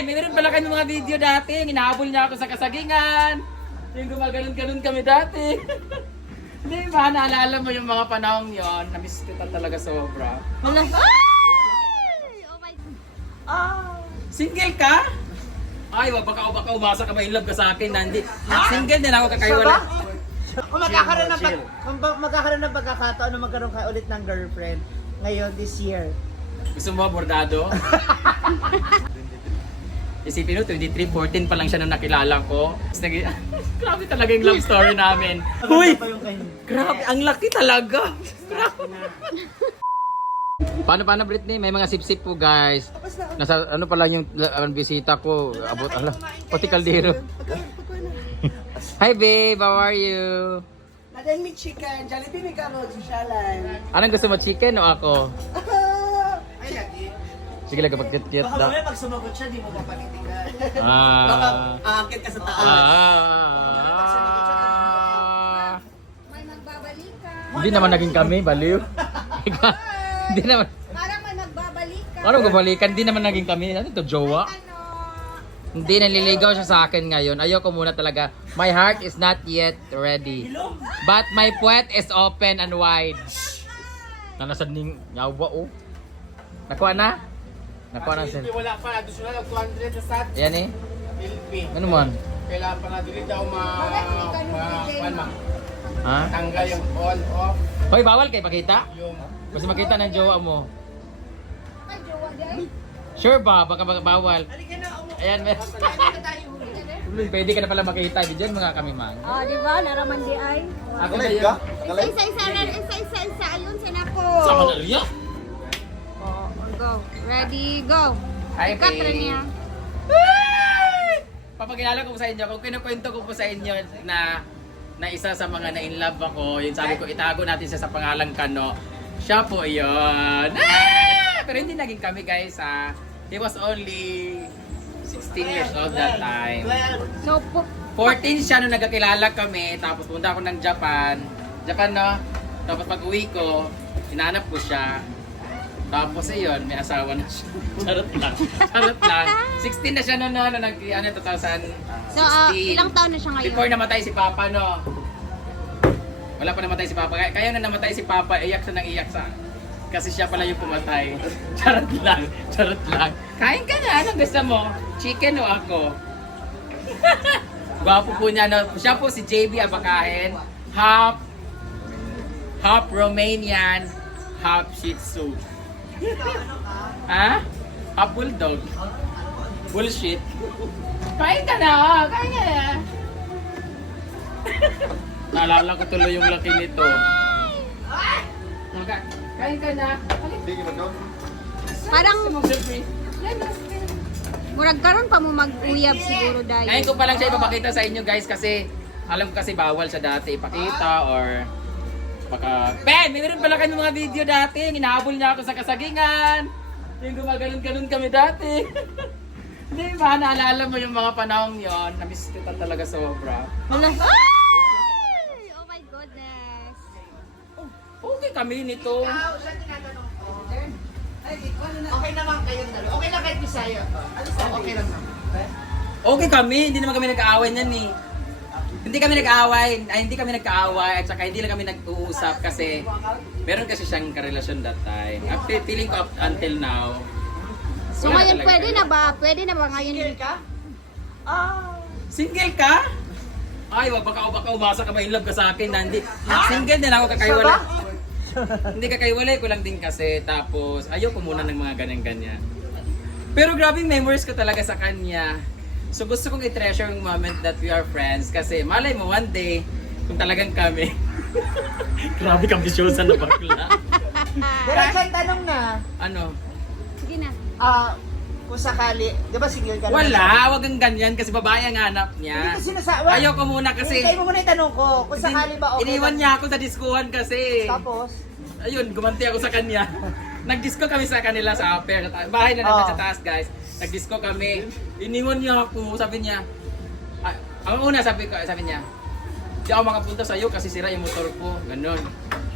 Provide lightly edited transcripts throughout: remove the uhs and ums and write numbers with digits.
Ben, meron pala kami mga video dati. Hinahabol niya ako sa kasagingan. Yung gumaganon-ganon kami dati. Hindi ba, naalala mo yung mga panahong yon? Namiss kita talaga sobra. Wala. Ay! Oh my God. Single ka? Ay, wag baka umasa ka ba in love ka sa akin? Hindi. Single din ako kakaiwala. Kung magkakaroon ng pagkakataon na magkaroon ka ulit ng girlfriend ngayon this year. Gusto mo bordado? Isipin mo, 23-14 pa lang siya nung nakilala ko. Grabe talaga yung love story namin. Uy! Grabe, ang laki talaga. Paano Britney? May mga sip-sip po guys. Nasa ano pa lang yung bisita ko. Abot, ala. Pati kaldero. Hi babe, how are you? Natin may chicken, Jollibee may karot, sisyalan. Anong gusto mo, chicken o ako? Sige lang kapag cute Baka daw. mamaya pag sumagot siya, di mo kapagitigan. Baka Ah. aakit ka sa taas. May magbabalikan. Hindi naman naging kami, baliw. Hindi naman. Parang may magbabalikan. Ano gabalikan? Hindi naman naging kami. Ano to, jowa? Hindi, naliligaw siya sa akin ngayon. Ayoko muna talaga. My heart is not yet ready. But my puwet is open and wide. Nanasad ning yawa oh. Nakuha na? Nakuha na sin. Wala pa, additional of 200 na sa Yan eh. Philippine. Ano man? Kailangan pa na dili daw Ha? tanggal yung on off Hoy, bawal kay pakita? yung Basta makita ng jowa mo. Ay, jowa din. Sure ba? Baka bawal. Halika na, Ayan, pwede ka na pala makita. Diyan mga kami man. Oh, di ba? Naraman di ay. Ako ba yun? Isa. Ayun, sinako. Sama na riya? Oh, go. Ready, go. Hi, Cut babe. rin niya. Papakilala ko po sa inyo, kung kinukwento ko po sa inyo na isa sa mga na-in love ako, yung sabi ko itago natin siya sa pangalang Kano. Siya po yun. Pero hindi naging kami guys ha. He was only 16 years old that time. So, 14 siya nung nagkakilala kami, tapos punta ako ng Japan. Japan no? Tapos pag uwi ko, hinanap ko siya. Tapos ayun, may asawa na siya. Charot lang. Charot lang. 16 na siya noon, no? 2016. so ilang taon na siya ngayon? Before namatay si Papa, no? Wala pa namatay si Papa. Kaya na namatay si Papa, iyak siya ng iyak sa... Kasi siya pala yung pumatay. Charot lang. Charot lang. Kain ka na. Anong gusto mo? Chicken o ako? Gwapo po niya, no? Siya po si JB Abakahin. Half Romanian, half Shih Tzu. Ha? Half Bulldog. Bullshit. Kain ka na, oh. Kain ka na. Naalala ko tuloy yung laki nito. Kain ka na. Parang, murag karon pa mo mag-uyab siguro dahil. Ngayon ko pa lang siya ipapakita sa inyo guys kasi alam ko kasi bawal siya dati ipakita or baka... Ben! Meron pala kami mga video dati. Hinahabol niya ako sa kasagingan. Yung gumaganon-ganon kami dati. Hindi ba? Naalala mo yung mga panahong yon? Namiss kita talaga sobra. Wala. Ay! Oh my goodness. Okay kami nito. Siya tinatanong ko. Okay naman kayong dalawa. Okay lang kahit Bisaya. Okay lang naman. Okay kami. Hindi naman kami nag-aaway niyan eh. Hindi kami nag-aaway at saka hindi lang kami nag-uusap kasi meron kasi siyang karelasyon that time. Actually, feeling ko up until now. So wala ngayon talaga pwede kayo. na ba? Pwede na ba ngayon? Single ka? Single ka? Ay, wag baka umasa ka ba in love ka sa akin? Hindi. Single din ako kakaiwala. Hindi kakaiwalay ko lang din kasi tapos ayoko muna ng mga ganyan-ganyan. Pero grabe memories ko talaga sa kanya. So gusto kong i-treasure yung moment that we are friends kasi malay mo one day kung talagang kami. Grabe kang bisyosa na bakla. Pero siya tanong na, Ano? Sige na. kung sakali, di ba single ka? Wala, wag kang ganyan kasi babae ang hanap Hindi niya. ko sinasabi. Ayoko muna kasi. Hintay mo muna yung tanong ko. Kung sakali ba okay. Iniwan niya ako sa diskuhan kasi. Tapos? Ayun, gumanti ako sa kanya. Nag-disco kami sa kanila sa upper. Bahay na namin Oh. sa taas, guys. Nag-disco kami. Iniwan niya ako. Sabi niya, ang una sabi niya, di ako makapunta sa'yo kasi sira yung motor ko. Ganon.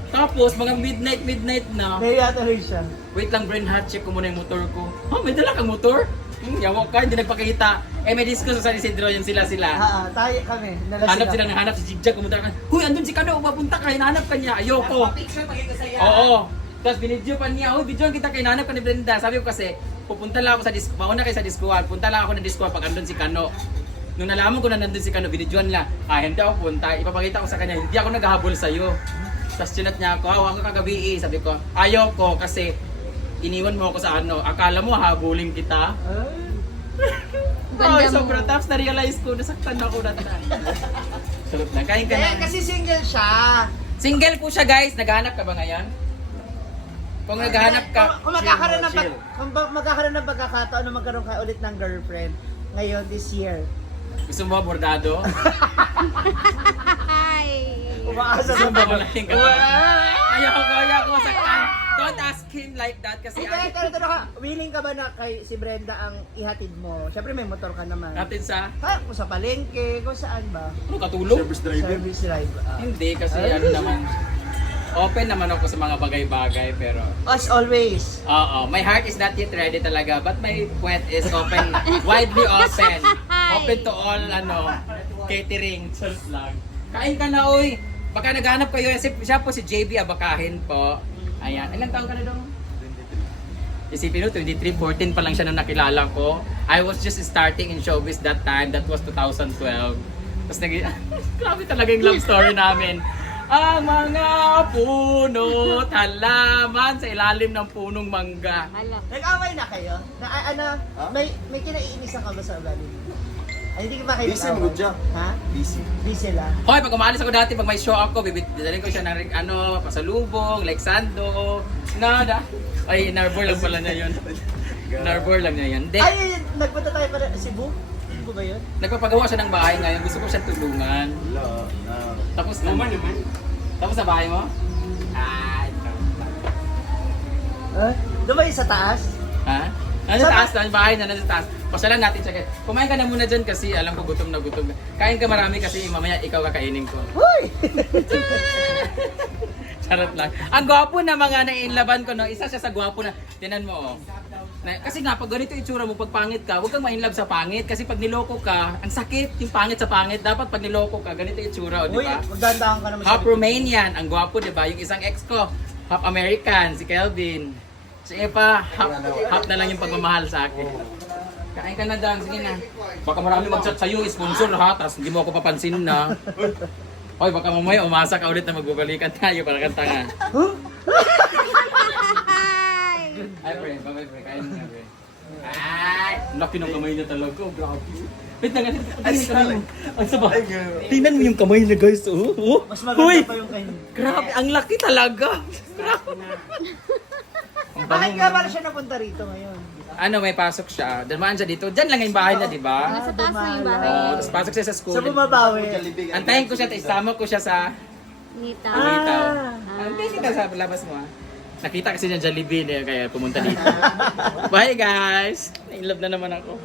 Tapos, mga midnight na. Nahiya tuloy siya. Wait lang, brain heart check ko muna yung motor ko. Oh, may dala kang motor? Yawa ka, hindi nagpakita. May disco sa San Isidro, yun sila. Tayo kami. Hanap sila, nahanap si Jigjag, pumunta ka. Huy, andun si Kano, mapunta ka, hinahanap ka niya. Ayoko. Oo. Tapos binidyo pa niya, huy, videoan kita, hinahanap ka ni Brenda. Sabi ko kasi, pupunta lang ako sa disco, mauna kayo sa discoan, punta lang ako ng discoan pag andun si Kano. Nung nalaman ko na nandun si Kano, binidyoan lang. Hindi ako punta, ipapakita ko sa kanya, hindi ako naghahabol sa'yo. Tapos chinat niya ako, ako kagabi sabi ko, ayoko kasi iniwan mo ako sa ano, akala mo habulin kita. Ganda mo. Sobrang tapos na-realize ko, nasaktan ako na. Sarap na, kain ka na. Kasi single siya. Single po siya guys, naghahanap ka ba ngayon? Kung naghahanap ka, Kung magkakaroon ng pagkakataon na magkaroon ka ulit ng girlfriend ngayon this year. gusto mo ba bordado? Ay. Umaasa Gusto sa mo ba malaking ka? Ayoko masaktan. Don't ask him like that kasi Pero ka, willing ka ba na kay si Brenda ang ihatid mo? Siyempre may motor ka naman. natin sa, Kaya kung sa palengke, kung saan ba? ano katulong? Service drive. Hindi kasi ano naman, open naman ako sa mga bagay-bagay pero As always. oo, my heart is not yet ready talaga but my puwet is open, widely open. Open to all catering. Self lang. Kain ka na oy. Baka naghanap kayo. Siya po si JB Abakahin po. Ayan. Ilang taon ka na daw? Isipin mo, 23, 14 pa lang siya nung nakilala ko. I was just starting in showbiz that time. That was 2012. Tapos grabe talaga yung love story namin. Ang mga puno, halaman sa ilalim ng punong mangga. Hala. Nag-away na kayo? May kinaiinisan ka ba sa ugali? Ay, hindi ka ba kayo Busy nag-away? mo dyan. Ha? Busy lang. Hoy, pag umalis ako dati, pag may show ako, dadalhin ko siya ng pasalubong, like sando, nada. Ay, Narbor lang pala niya yun. Narbor lang niya yun. Ay, nagpunta tayo para Cebu? Cebu ba yun? Nagpapagawa siya ng bahay ngayon. Gusto ko siyang tulungan. Wala. Tapos naman. Tapos sa bahay mo? Ay, Doon ba yung sa taas? ha? Nasa taas na, yung bahay na nasa taas. Pasyalan natin siya. Kumain ka na muna dyan kasi alam ko gutom na gutom. Kain ka marami kasi mamaya ikaw kakainin ko. Hoy! Charot lang. Ang gwapo na mga naiinlaban ko, no? Isa siya sa gwapo na, tinan mo, oh. Kasi nga, pag ganito yung itsura mo, pag pangit ka, huwag kang ma-inlove sa pangit. Kasi pag niloko ka, ang sakit yung pangit sa pangit. Dapat pag niloko ka, ganito yung itsura, di Uy, ba? magdandahan ka naman. Half Romanian, ang gwapo, di ba? Yung isang ex ko, half American, si Kelvin. Sige pa, half na lang yung pagmamahal sa akin. Kain ka na Dan, sige na. Baka marami mag-chat sa'yo, sponsor ha, tapos hindi mo ako papansin na. Hoy, baka mamaya umasa ka ulit na magbabalikan tayo para kang tanga. Ay. Ay, pre, bye-bye, pre. Kain na, pre. Ay! Laki ng kamay niya talaga. Grabe. Wait lang, tingnan yung kamay mo. Ang saba. Tingnan mo yung kamay niya, guys. Oh. Mas maganda pa yung kanya. Grabe, ang laki talaga. Bakit nga pala siya napunta rito ngayon? Ano, may pasok siya. Dalmaan siya dito. Diyan lang yung bahay niya, di ba? Nasa taas na yung Oo, bahay. tapos pasok siya sa school. Sa bumabawi. Antayin ko siya, isama ko siya sa Nita. Litaw. Ah. Antayin kita sa labas mo ah. Nakita kasi niya Jollibee, kaya pumunta dito. Bye guys! In love na naman ako.